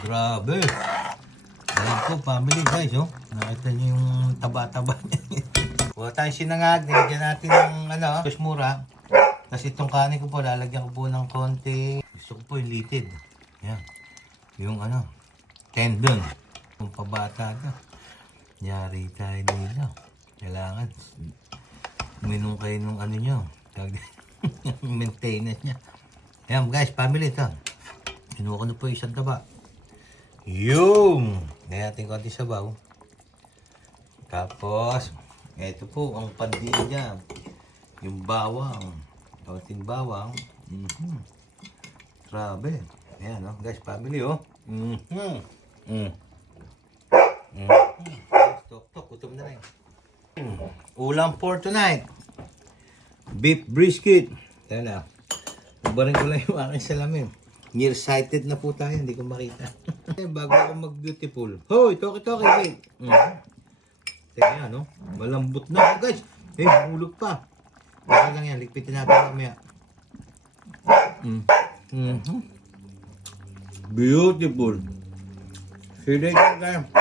Grabe. Ayan po, family guys, oh. Nakita niyo yung taba-taba niya. Kuha tayong sinangag, nilagyan natin ng kusmura. Tapos itong kanin ko po, lalagyan ko po ng konti. Gusto ko po yung litid. Ayan. Yung tendon. Yung pabata na. Yari tayo dito. Kailangan uminom kayo ng nyo. Maintenance niya. Ayan guys, family ito. Kinuha ko na po isang taba. Yung! Ngayon natin konti sabaw. Tapos, ito po ang pandin niya. Yung bawang. Kaunting bawang. Grabe. Ayan, oh. Guys, family, oh. Tok, gutom na rin. Ulam for tonight. Beef brisket. Ayan na. Ubarin ko lang yung aking salamin. Nearsighted na po tayo, hindi ko makita. Bago ako mag-beautiful. Hoy, toki-toki, wait. Teka yan, no? Malambot na ako, guys. Hulog pa. Okay lang yan, ligpitin natin mamaya. Beautiful. See you later, guys.